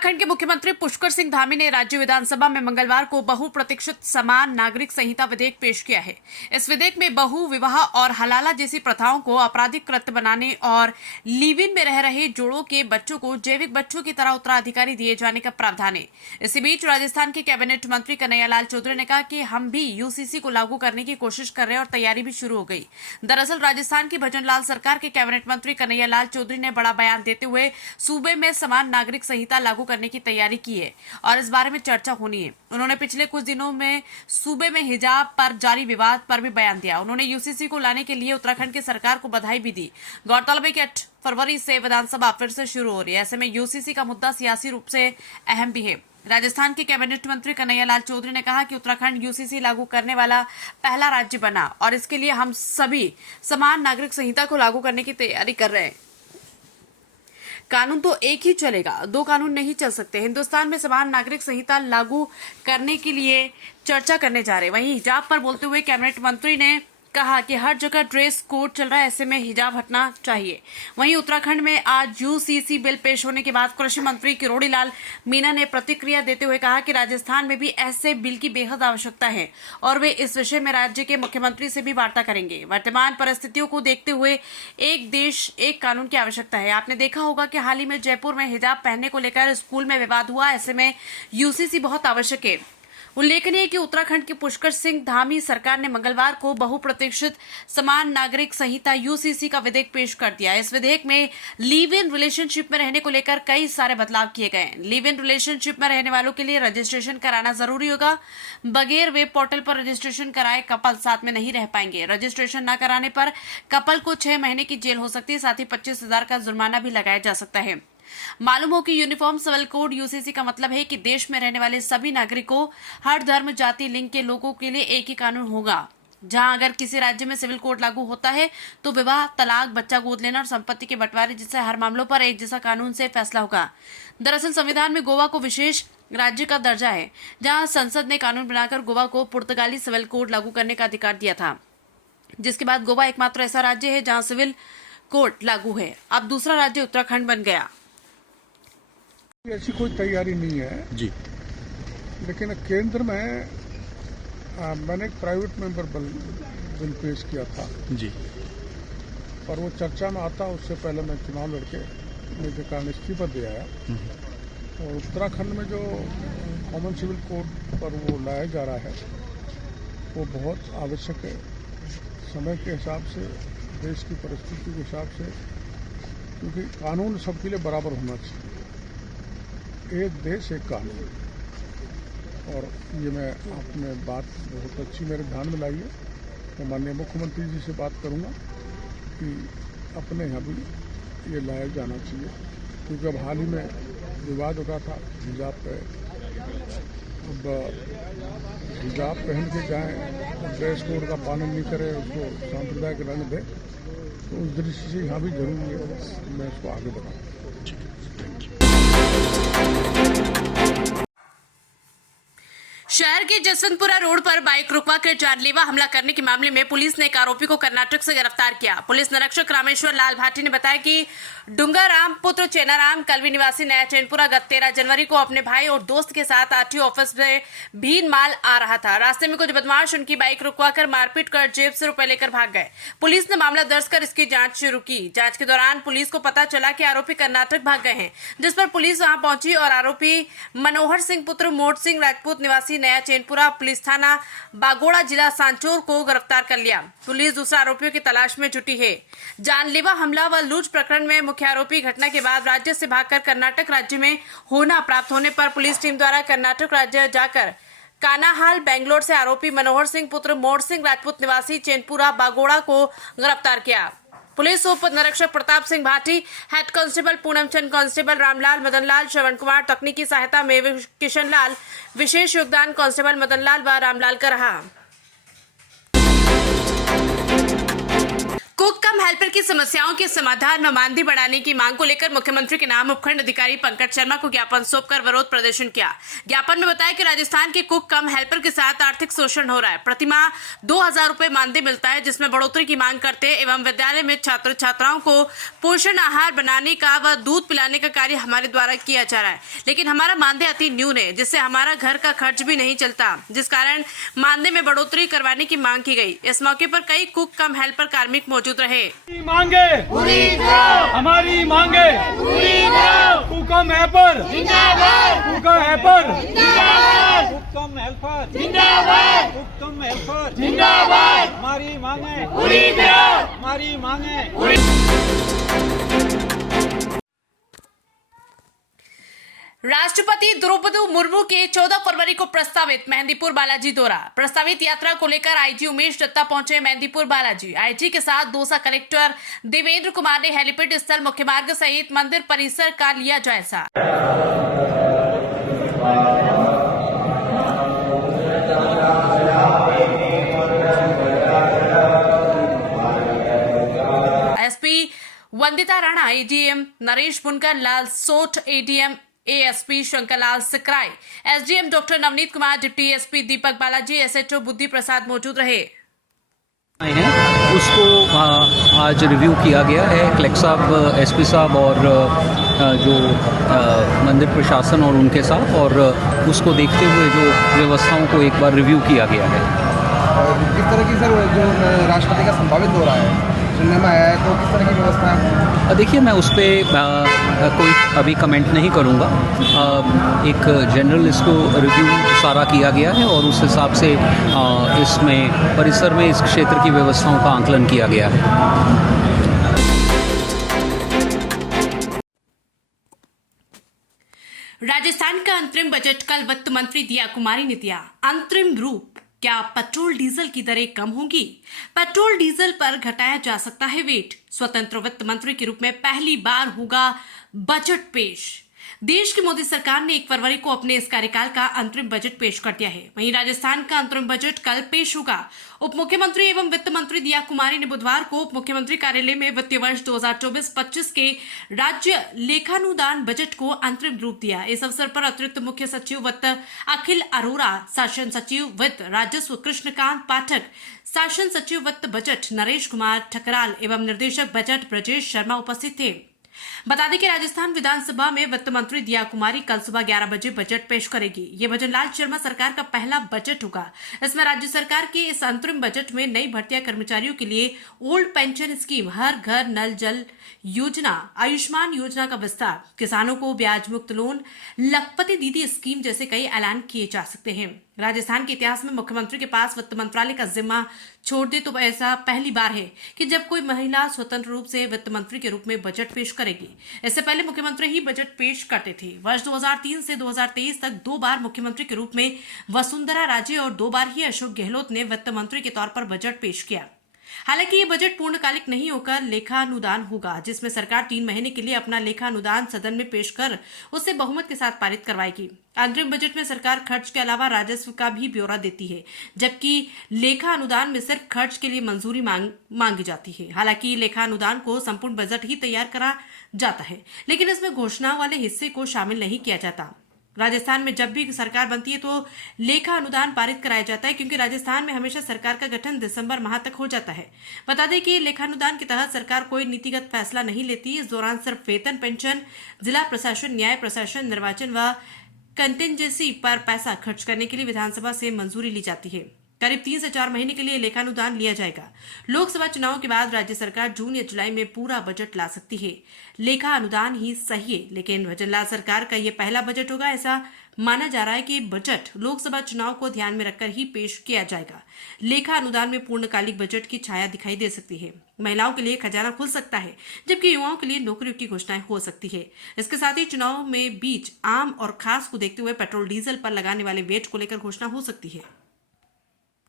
उत्तराखंड के मुख्यमंत्री पुष्कर सिंह धामी ने राज्य विधानसभा में मंगलवार को बहुप्रतीक्षित समान नागरिक संहिता विधेयक पेश किया है। इस विधेयक में बहु विवाह और हलाला जैसी प्रथाओं को आपराधिक कृत्य बनाने और लिव इन में रह रहे जोड़ों के बच्चों को जैविक बच्चों की तरह उत्तराधिकारी दिए जाने का प्रावधान है। इसी बीच राजस्थान के कैबिनेट मंत्री कन्हैयालाल चौधरी ने कहा कि हम भी यूसीसी को लागू करने की कोशिश कर रहे हैं और तैयारी भी शुरू हो गई। दरअसल राजस्थान की भजनलाल सरकार के कैबिनेट मंत्री कन्हैयालाल चौधरी ने बड़ा बयान देते हुए सूबे में समान नागरिक संहिता लागू करने की तैयारी की है और इस बारे में चर्चा होनी है। उन्होंने पिछले कुछ दिनों में सूबे में हिजाब पर जारी विवाद पर भी बयान दिया। उन्होंने यूसीसी को लाने के लिए उत्तराखंड की सरकार को बधाई भी दी। गौरतलब है कि 8 फरवरी से विधानसभा फिर से शुरू हो रही है। ऐसे में यूसीसी का मुद्दा सियासी रूप से अहम भी है। राजस्थान के कैबिनेट मंत्री कन्हैयालाल चौधरी ने कहा कि उत्तराखंड यूसीसी लागू करने वाला पहला राज्य बना और इसके लिए हम सभी समान नागरिक संहिता को लागू करने की तैयारी कर रहे हैं। कानून तो एक ही चलेगा, 2 कानून नहीं चल सकते। हिंदुस्तान में समान नागरिक संहिता लागू करने के लिए चर्चा करने जा रहे हैं। वहीं हिजाब पर बोलते हुए कैबिनेट मंत्री ने कहा कि हर जगह ड्रेस कोड चल रहा है, ऐसे में हिजाब हटना चाहिए। वहीं उत्तराखंड में आज यूसीसी बिल पेश होने के बाद कृषि मंत्री किरोड़ी लाल मीणा ने प्रतिक्रिया देते हुए कहा कि राजस्थान में भी ऐसे बिल की बेहद आवश्यकता है और वे इस विषय में राज्य के मुख्यमंत्री से भी वार्ता करेंगे। वर्तमान परिस्थितियों को देखते हुए एक देश एक कानून की आवश्यकता है। आपने देखा होगा कि हाल ही में जयपुर में हिजाब पहनने को लेकर स्कूल में विवाद हुआ। ऐसे में यूसीसी बहुत आवश्यक है। उल्लेखनीय है कि उत्तराखंड के पुष्कर सिंह धामी सरकार ने मंगलवार को बहुप्रतीक्षित समान नागरिक संहिता यूसीसी का विधेयक पेश कर दिया। इस विधेयक में लिव इन रिलेशनशिप में रहने को लेकर कई सारे बदलाव किए गए। लिव इन रिलेशनशिप में रहने वालों के लिए रजिस्ट्रेशन कराना जरूरी होगा। बगैर वेब पोर्टल पर रजिस्ट्रेशन कराए कपल साथ में नहीं रह पाएंगे। रजिस्ट्रेशन न कराने पर कपल को 6 महीने की जेल हो सकती है, साथ ही 25,000 का जुर्माना भी लगाया जा सकता है। मालूम हो कि यूनिफॉर्म सिविल कोड यूसीसी का मतलब है कि देश में रहने वाले सभी नागरिकों, हर धर्म, जाति, लिंग के लोगों के लिए एक ही कानून होगा। जहां अगर किसी राज्य में सिविल कोड लागू होता है तो विवाह, तलाक, बच्चा गोद लेना और संपत्ति के बंटवारे जैसे हर मामलों पर एक जैसा कानून से फैसला होगा। दरअसल संविधान में गोवा को विशेष राज्य का दर्जा है, जहां संसद ने कानून बनाकर गोवा को पुर्तगाली सिविल कोड लागू करने का अधिकार दिया था, जिसके बाद गोवा एकमात्र ऐसा राज्य है जहां सिविल कोड लागू है। अब दूसरा राज्य उत्तराखंड बन गया। ऐसी कोई तैयारी नहीं है जी, लेकिन केंद्र में मैंने एक प्राइवेट मेंबर बिल पेश किया था जी, पर वो चर्चा में आता उससे पहले मैं चुनाव लड़के मेरे कारण इस्तीफा दे आया। और उत्तराखंड में जो कॉमन सिविल कोड पर वो लाया जा रहा है वो बहुत आवश्यक है, समय के हिसाब से, देश की परिस्थिति के हिसाब से, क्योंकि कानून सबके लिए बराबर होना चाहिए। एक देश एक कानून। और ये मैं आपने बात बहुत अच्छी मेरे ध्यान में लाई है। मैं माननीय मुख्यमंत्री जी से बात करूंगा कि अपने यहाँ भी ये लाया जाना चाहिए, क्योंकि अब हाल ही में विवाद हो रहा था हिजाब पे। अब हिजाब पहन के जाएं, ड्रेस कोड का पालन नहीं करें, उसको सांप्रदायिक रंग दें, तो उस दृष्टि से यहाँ भी जरूरी है मैं इसको आगे बढ़ाऊँ। शहर के जसवंतपुरा रोड पर बाइक रुकवा कर जानलेवा हमला करने के मामले में पुलिस ने एक आरोपी को कर्नाटक से गिरफ्तार किया। पुलिस निरीक्षक रामेश्वर लाल भाटी ने बताया कि डुंगाराम पुत्र चेनाराम कलवी निवासी नया चैनपुरा गत 13 जनवरी को अपने भाई और दोस्त के साथ आरटीओ ऑफिस में भीन माल आ रहा था। रास्ते में कुछ बदमाश उनकी बाइक रुकवाकर मारपीट कर जेब से रुपए लेकर भाग गए। पुलिस ने मामला दर्ज कर इसकी जांच शुरू की। जांच के दौरान पुलिस को पता चला कि आरोपी कर्नाटक भाग गए हैं, जिस पर पुलिस वहां पहुंची और आरोपी मनोहर सिंह पुत्र मोट सिंह राजपूत निवासी नया चैनपुरा पुलिस थाना बागोड़ा जिला सांचौर को गिरफ्तार कर लिया। पुलिस दूसरे आरोपियों की तलाश में जुटी है। जानलेवा हमला व लूट प्रकरण में मुख्य आरोपी घटना के बाद राज्य से भागकर कर्नाटक राज्य में होना प्राप्त होने पर पुलिस टीम द्वारा कर्नाटक राज्य जाकर कानाहाल बेंगलोर से आरोपी मनोहर सिंह पुत्र मोट सिंह राजपूत निवासी चैनपुरा बागोड़ा को गिरफ्तार किया। पुलिस उप निरीक्षक प्रताप सिंह भाटी, हेड कांस्टेबल पूनम चंद, कांस्टेबल रामलाल, मदनलाल, श्रवण कुमार, तकनीकी सहायता में किशन लाल, विशेष योगदान कांस्टेबल मदनलाल व रामलाल का रहा। कुक कम हेल्पर की समस्याओं के समाधान में मानदेय बढ़ाने की मांग को लेकर मुख्यमंत्री के नाम उपखंड अधिकारी पंकज शर्मा को ज्ञापन सौंपकर विरोध प्रदर्शन किया। ज्ञापन में बताया कि राजस्थान के कुक कम हेल्पर के साथ आर्थिक शोषण हो रहा है। प्रतिमाह 2000 रुपए मानदेय मिलता है, जिसमें बढ़ोतरी की मांग करते हैं एवं विद्यालय में छात्र छात्राओं को पोषण आहार बनाने का व दूध पिलाने का कार्य हमारे द्वारा किया जा रहा है, लेकिन हमारा मानदेय अति न्यून है, जिससे हमारा घर का खर्च भी नहीं चलता, जिस कारण मानदेय में बढ़ोतरी करवाने की मांग की गई। इस मौके पर कई कुक कम हेल्पर कार्मिक मौजूद रहे। मांगे पूरी करो, हमारी मांगे पूरी करो। कुकम हेल्पर जिंदाबाद, कुकम हेल्पर जिंदाबाद, कुकम हेल्पर जिंदाबाद, कुकम हेल्पर जिंदाबाद। हमारी मांगे पूरी करो, हमारी मांगे पूरी। राष्ट्रपति द्रौपदी मुर्मू के 14 फरवरी को प्रस्तावित मेहंदीपुर बालाजी दौरा। प्रस्तावित यात्रा को लेकर आईजी उमेश दत्ता पहुंचे मेहंदीपुर बालाजी। आईजी के साथ दौसा कलेक्टर देवेंद्र कुमार ने हेलीपैड स्थल, मुख्य मार्ग सहित मंदिर परिसर का लिया जायजा। SP Vandita Rana, ADM Naresh Bunkar, Lal Soth, ADM ASP Shankarlal Sikrai, SDM doctor Navneet Kumar, deputy SP Deepak Balaji, SHO Buddhi Prasad मौजूद रहे। उसको आज रिव्यू किया गया है। कलेक्टर साहब, एसपी साहब और जो मंदिर प्रशासन और उनके साथ, और उसको देखते हुए जो व्यवस्थाओं को एक बार रिव्यू किया गया है। किस तरह की सर जो राष्ट्रपति का संभावित दौरा है सुनने में आया है, तो किस तरह की व्यवस्था है? देखिए, मैं उस पर कोई अभी कमेंट नहीं करूँगा। एक जनरल इसको रिव्यू सारा किया गया है और उस हिसाब से इसमें परिसर में इस क्षेत्र की व्यवस्थाओं का आंकलन किया गया है। राजस्थान का अंतरिम बजट कल वित्त मंत्री दिया कुमारी ने दिया अंतरिम रूप। क्या पेट्रोल डीजल की दरें कम होंगी? पेट्रोल डीजल पर घटाया जा सकता है वेट। स्वतंत्र वित्त मंत्री के रूप में पहली बार होगा बजट पेश। देश की मोदी सरकार ने 1 फरवरी को अपने इस कार्यकाल का अंतरिम बजट पेश कर दिया है। वहीं राजस्थान का अंतरिम बजट कल पेश होगा। उप मुख्यमंत्री एवं वित्त मंत्री दिया कुमारी ने बुधवार को उप मुख्यमंत्री कार्यालय में वित्तीय वर्ष 2024-25 के राज्य लेखानुदान बजट को अंतरिम रूप दिया। इस अवसर पर अतिरिक्त मुख्य सचिव वित्त अखिल अरोरा, शासन सचिव वित्त राजस्व कृष्णकांत पाठक, शासन सचिव वित्त बजट नरेश कुमार ठकराल एवं निर्देशक बजट ब्रजेश शर्मा उपस्थित थे। बता दें कि राजस्थान विधानसभा में वित्त मंत्री दिया कुमारी कल सुबह 11 बजे बजट पेश करेगी। ये भजनलाल शर्मा सरकार का पहला बजट होगा। इसमें राज्य सरकार के इस अंतरिम बजट में नई भर्तियां, कर्मचारियों के लिए ओल्ड पेंशन स्कीम, हर घर नल जल योजना, आयुष्मान योजना का विस्तार, किसानों को ब्याज मुक्त लोन, लखपति दीदी स्कीम जैसे कई ऐलान किए जा सकते हैं। राजस्थान के इतिहास में मुख्यमंत्री के पास वित्त मंत्रालय का जिम्मा छोड़ दे तो ऐसा पहली बार है कि जब कोई महिला स्वतंत्र रूप से वित्त मंत्री के रूप में बजट पेश करेगी। इससे पहले मुख्यमंत्री ही बजट पेश करते थे। वर्ष 2003 से 2023 तक 2 बार मुख्यमंत्री के रूप में वसुंधरा राजे और 2 बार ही अशोक गहलोत ने वित्त मंत्री के तौर पर बजट पेश किया। हालांकि ये बजट पूर्णकालिक नहीं होकर लेखानुदान होगा, जिसमें सरकार 3 महीने के लिए अपना लेखानुदान सदन में पेश कर उसे बहुमत के साथ पारित करवाएगी। अंतरिम बजट में सरकार खर्च के अलावा राजस्व का भी ब्यौरा देती है, जबकि लेखा अनुदान में सिर्फ खर्च के लिए मंजूरी मांगी जाती है। हालांकि लेखा अनुदान को संपूर्ण बजट ही तैयार करा जाता है, लेकिन इसमें घोषणा वाले हिस्से को शामिल नहीं किया जाता। राजस्थान में जब भी सरकार बनती है तो लेखा अनुदान पारित कराया जाता है, क्योंकि राजस्थान में हमेशा सरकार का गठन दिसंबर माह तक हो जाता है। बता दें कि लेखानुदान के तहत सरकार कोई नीतिगत फैसला नहीं लेती। इस दौरान सिर्फ वेतन, पेंशन, जिला प्रशासन, न्याय प्रशासन, निर्वाचन व कंटिजेंसी पर पैसा खर्च करने के लिए विधानसभा से मंजूरी ली जाती है। करीब 3 से 4 महीने के लिए लेखानुदान लिया जाएगा। लोकसभा चुनाव के बाद राज्य सरकार जून या जुलाई में पूरा बजट ला सकती है। लेखा अनुदान ही सही है, लेकिन भजनलाल सरकार का यह पहला बजट होगा। ऐसा माना जा रहा है कि बजट लोकसभा चुनाव को ध्यान में रखकर ही पेश किया जाएगा। लेखा अनुदान में पूर्णकालिक बजट की छाया दिखाई दे सकती है। महिलाओं के लिए खजाना खुल सकता है, जबकि युवाओं के लिए नौकरियों की घोषणाएं हो सकती है। इसके साथ ही चुनाव में बीच आम और खास को देखते हुए पेट्रोल डीजल पर लगाने वाले वेट को लेकर घोषणा हो सकती है।